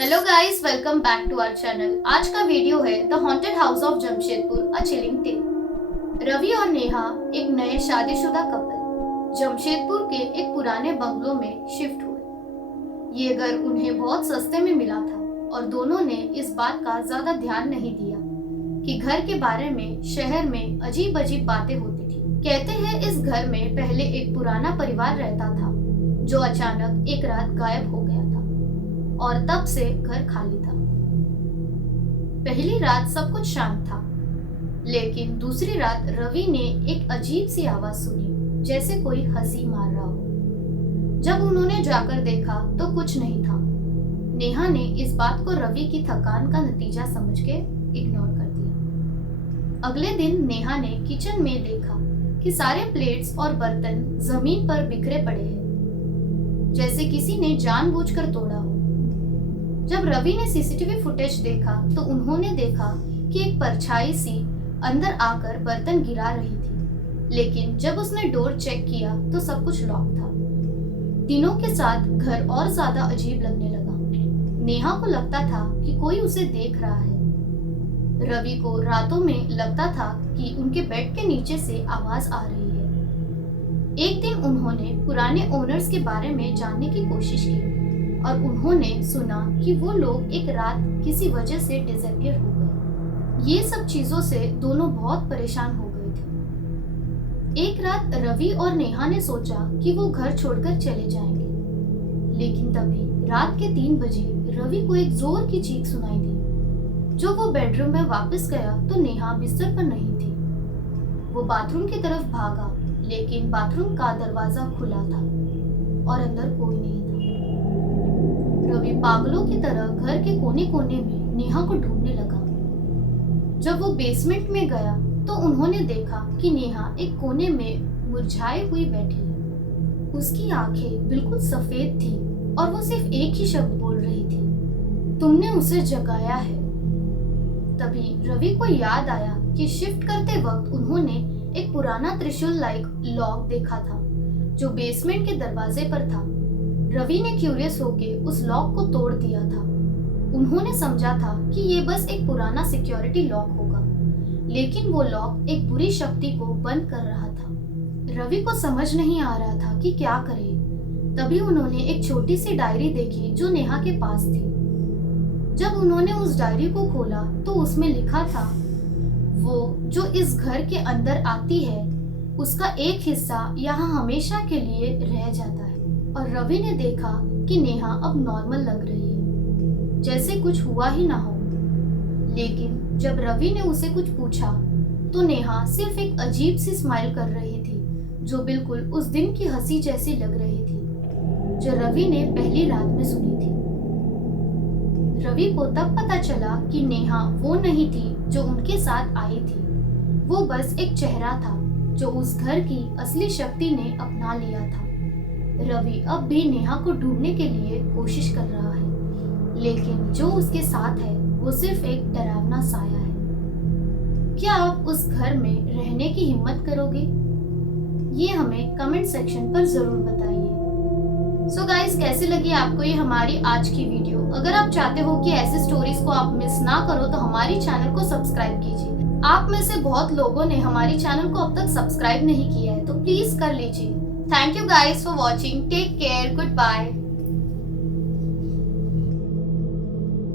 Hello guys, welcome back to our channel. आज का video है the haunted house of Jamshedpur, a chilling tale. Ravi और नेहा एक नए शादीशुदा कपल जमशेदपुर के एक पुराने बंगलो में शिफ्ट हुए। ये घर उन्हें बहुत सस्ते में मिला था और दोनों ने इस बात का ज्यादा ध्यान नहीं दिया कि घर के बारे में शहर में अजीब अजीब बातें होती थी। कहते हैं इस घर में पहले एक पुराना परिवार रहता था जो अचानक एक रात गायब हो गया था और तब से घर खाली था। पहली रात सब कुछ शांत था, लेकिन दूसरी रात रवि ने एक अजीब सी आवाज सुनी, जैसे कोई हंसी मार रहा हो। जब उन्होंने जाकर देखा तो कुछ नहीं था। नेहा ने इस बात को रवि की थकान का नतीजा समझ के इग्नोर कर दिया। अगले दिन नेहा ने किचन में देखा कि सारे प्लेट्स और बर्तन जमीन पर बिखरे पड़े हैं, जैसे किसी ने जानबूझकर तोड़ा हो। जब रवि ने सीसीटीवी फुटेज देखा तो उन्होंने देखा कि एक परछाई सी अंदर आकर बर्तन गिरा रही थी, लेकिन जब उसने डोर चेक किया तो सब कुछ लॉक था। दिनों के साथ घर और ज्यादा अजीब लगने लगा। नेहा को लगता था कि कोई उसे देख रहा है। रवि को रातों में लगता था कि उनके बेड के नीचे से आवाज आ रही है। एक दिन उन्होंने पुराने ओनर्स के बारे में जानने की कोशिश की और उन्होंने सुना कि वो लोग एक रात किसी वजह से डिसअपीयर हो गए। ये सब चीजों से दोनों बहुत परेशान हो गए थे। एक रात रवि और नेहा ने सोचा कि वो घर छोड़कर चले जाएंगे, लेकिन तभी रात के 3 बजे रवि को एक जोर की चीख सुनाई दी। जब वो बेडरूम में वापस गया तो नेहा बिस्तर पर नहीं थी। वो बाथरूम की तरफ भागा, लेकिन बाथरूम का दरवाजा खुला था और अंदर कोई नहीं था। रवि पागलों की तरह घर के कोने कोने में नेहा को ढूंढने लगा। जब वो बेसमेंट में गया तो उन्होंने देखा कि नेहा एक कोने में मुरझाई हुई बैठी है। उसकी आंखें बिल्कुल सफेद थी और वो सिर्फ एक ही शब्द बोल रही थी, तुमने उसे जगाया है। तभी रवि को याद आया कि शिफ्ट करते वक्त उन्होंने एक पुराना त्रिशूल लाइक लॉक देखा था जो बेसमेंट के दरवाजे पर था। रवि ने क्यूरियस होके उस लॉक को तोड़ दिया था। उन्होंने समझा था कि ये बस एक पुराना सिक्योरिटी लॉक होगा, लेकिन वो लॉक एक बुरी शक्ति को बंद कर रहा था। रवि को समझ नहीं आ रहा था कि क्या करे। तभी उन्होंने एक छोटी सी डायरी देखी जो नेहा के पास थी। जब उन्होंने उस डायरी को खोला तो उसमें लिखा था, वो जो इस घर के अंदर आती है उसका एक हिस्सा यहाँ हमेशा के लिए रह जाता है। और रवि ने देखा कि नेहा अब नॉर्मल लग रही है, जैसे कुछ हुआ ही ना हो। लेकिन जब रवि ने उसे कुछ पूछा तो नेहा सिर्फ एक अजीब सी स्माइल कर रही थी, जो बिल्कुल उस दिन की हंसी जैसी लग रही थी जो रवि ने पहली रात में सुनी थी। रवि को तब पता चला कि नेहा वो नहीं थी जो उनके साथ आई थी। वो बस एक चेहरा था जो उस घर की असली शक्ति ने अपना लिया था। रवि अब भी नेहा को ढूंढने के लिए कोशिश कर रहा है, लेकिन जो उसके साथ है वो सिर्फ एक डरावना साया है। क्या आप उस घर में रहने की हिम्मत करोगे? ये हमें कमेंट सेक्शन पर जरूर बताइए। सो गाइस, कैसी लगी आपको ये हमारी आज की वीडियो? अगर आप चाहते हो कि ऐसी स्टोरीज को आप मिस ना करो तो हमारी चैनल को सब्सक्राइब कीजिए। आप में से बहुत लोगों ने हमारी चैनल को अब तक सब्सक्राइब नहीं किया है, तो प्लीज कर लीजिए। Thank you guys for watching. Take care. Goodbye.